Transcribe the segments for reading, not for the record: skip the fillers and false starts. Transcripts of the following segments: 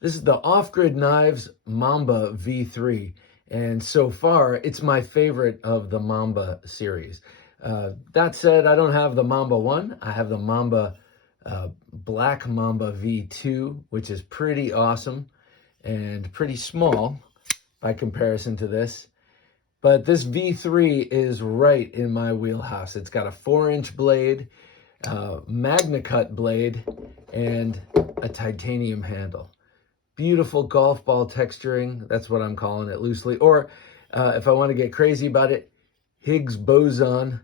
This is the Off-Grid Knives Mamba V3, and so far, it's my favorite of the Mamba series. That said, I don't have the Mamba 1. I have the Mamba Black Mamba V2, which is pretty awesome and pretty small by comparison to this. But this V3 is right in my wheelhouse. It's got a 4-inch blade, Magna Cut blade, and a titanium handle. Beautiful golf ball texturing. That's what I'm calling it loosely. Or if I want to get crazy about it, Higgs boson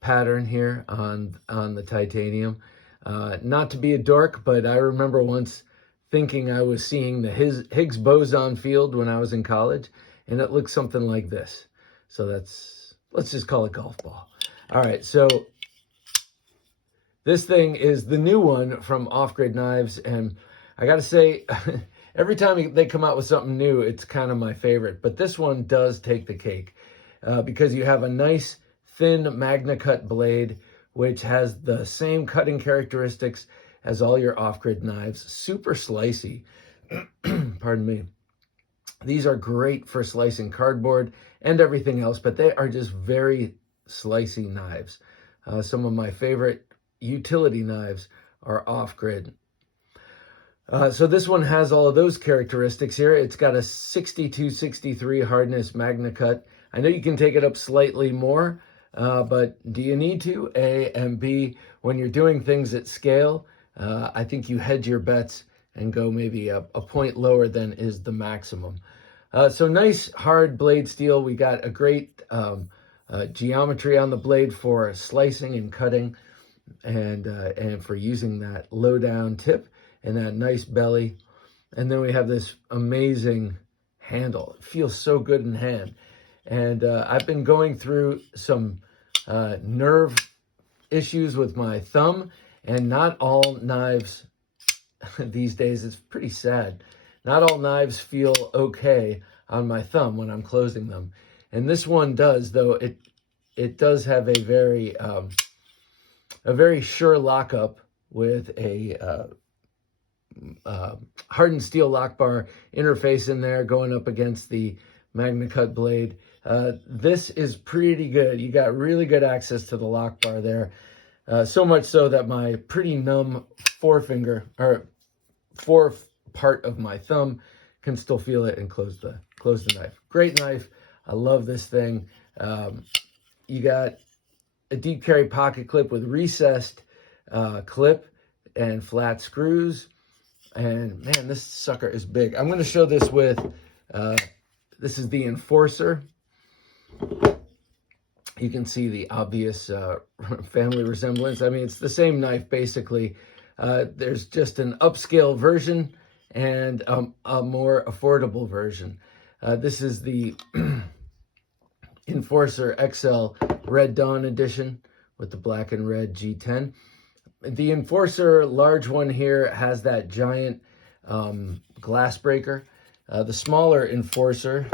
pattern here on the titanium. Not to be a dork, but I remember once thinking I was seeing the Higgs boson field when I was in college, and it looks something like this. So let's just call it golf ball. All right, so this thing is the new one from Off-Grid Knives, and I got to say, every time they come out with something new, it's kind of my favorite. But this one does take the cake because you have a nice, thin Magna Cut blade, which has the same cutting characteristics as all your Off-Grid knives. Super slicey. Pardon me. These are great for slicing cardboard and everything else, but they are just very slicey knives. Some of my favorite utility knives are Off-Grid. So this one has all of those characteristics here. It's got a 62-63 hardness Magna Cut. I know you can take it up slightly more, but do you need to? A, and B, when you're doing things at scale, I think you hedge your bets and go maybe a point lower than is the maximum. So nice hard blade steel. We got a great geometry on the blade for slicing and cutting, and for using that low down tip and that nice belly. And then we have this amazing handle. It feels so good in hand. And I've been going through some nerve issues with my thumb, and not all knives these days, it's pretty sad. Not all knives feel okay on my thumb when I'm closing them. And this one does, though it does have a very sure lockup with a hardened steel lock bar interface in there going up against the Magna Cut blade. This is pretty good. You got really good access to the lock bar there. So much so that my pretty numb forefinger, or fore part of my thumb, can still feel it and close the knife. Great knife. I love this thing. You got a deep carry pocket clip with recessed clip and flat screws. And man, this sucker is big. I'm going to show this with, this is the Enforcer. You can see the obvious family resemblance. I mean, it's the same knife, basically. There's just an upscale version and a more affordable version. This is the Enforcer XL Red Dawn Edition with the black and red G10. The Enforcer large one here has that giant glass breaker. The smaller Enforcer,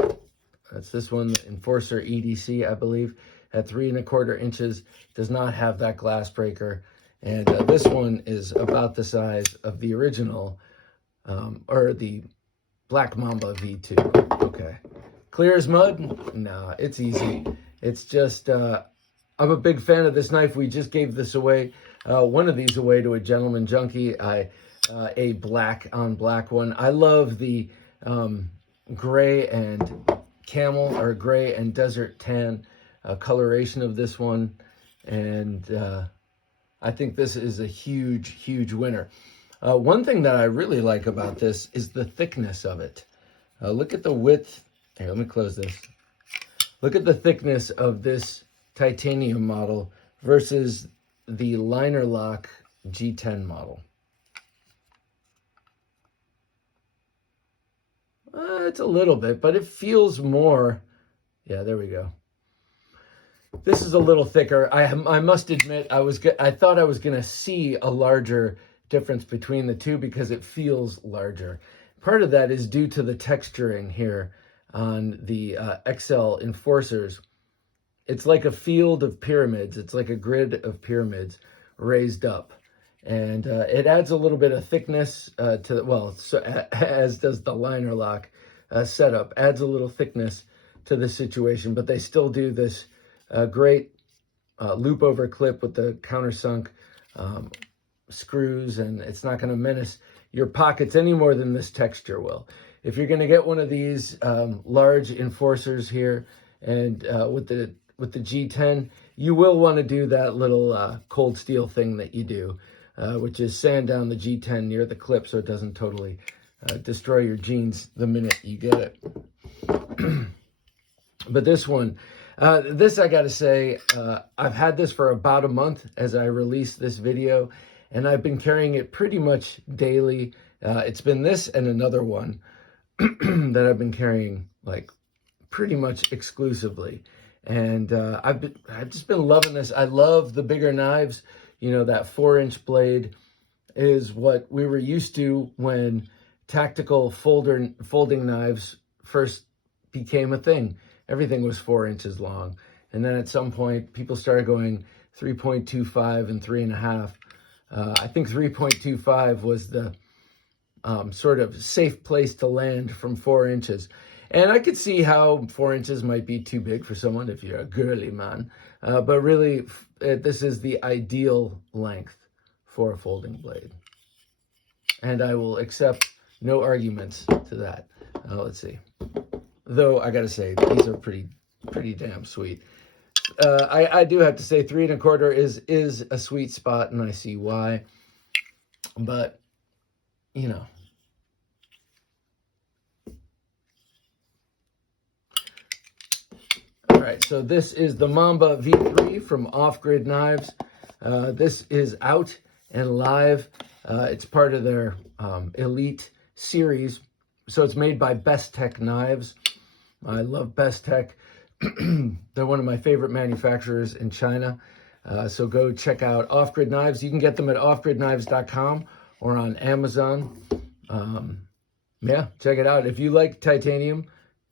that's this one, the Enforcer EDC, I believe, at 3 1/4 inches, does not have that glass breaker. And this one is about the size of the original, or the Black Mamba V2. Okay. Clear as mud? Nah, it's easy. It's just, I'm a big fan of this knife. We just gave this away, one of these away to a gentleman junkie, a black on black one. I love the gray and camel, or gray and desert tan coloration of this one. And I think this is a huge, huge winner. One thing that I really like about this is the thickness of it. Look at the width. Here, let me close this. Look at the thickness of this titanium model versus the liner lock G10 model. It's a little bit, but it feels more. Yeah, there we go. This is a little thicker. I must admit, I thought I was going to see a larger difference between the two because it feels larger. Part of that is due to the texturing here on the XL Enforcers. It's like a field of pyramids. It's like a grid of pyramids raised up. And it adds a little bit of thickness to the, well, so, as does the liner lock setup, adds a little thickness to the situation, but they still do this great loop over clip with the countersunk screws, and it's not going to menace your pockets any more than this texture will. If you're going to get one of these large enforcers here, and with the G10, you will want to do that little cold steel thing that you do, which is sand down the G10 near the clip so it doesn't totally destroy your jeans the minute you get it. But this one, this I gotta say, I've had this for about a month as I released this video, and I've been carrying it pretty much daily. It's been this and another one that I've been carrying like pretty much exclusively. And I've just been loving this. I love the bigger knives. You know, that 4-inch blade is what we were used to when tactical folding knives first became a thing. Everything was 4 inches long. And then at some point, people started going 3.25 and 3.5. I think 3.25 was the sort of safe place to land from 4 inches. And I could see how 4 inches might be too big for someone if you're a girly man. But really, this is the ideal length for a folding blade. And I will accept no arguments to that. Let's see. Though I gotta say, these are pretty damn sweet. I do have to say 3 1/4 is a sweet spot, and I see why. But, you know. All right, so this is the Mamba V3 from Off Grid Knives. This is out and live. It's part of their Elite series. So it's made by Best Tech Knives. I love Best Tech. They're one of my favorite manufacturers in China. So go check out Off Grid Knives. You can get them at offgridknives.com or on Amazon. Yeah, check it out. If you like titanium,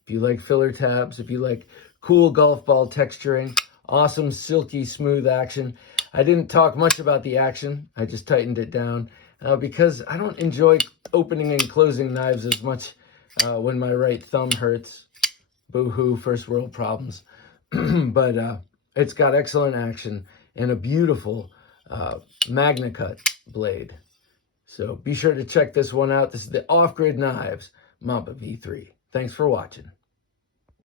if you like filler tabs, if you like cool golf ball texturing, awesome silky smooth action. I didn't talk much about the action. I just tightened it down because I don't enjoy opening and closing knives as much when my right thumb hurts. Boo-hoo, first world problems. But it's got excellent action and a beautiful Magna Cut blade. So be sure to check this one out. This is the Off Grid Knives Mamba V3. Thanks for watching.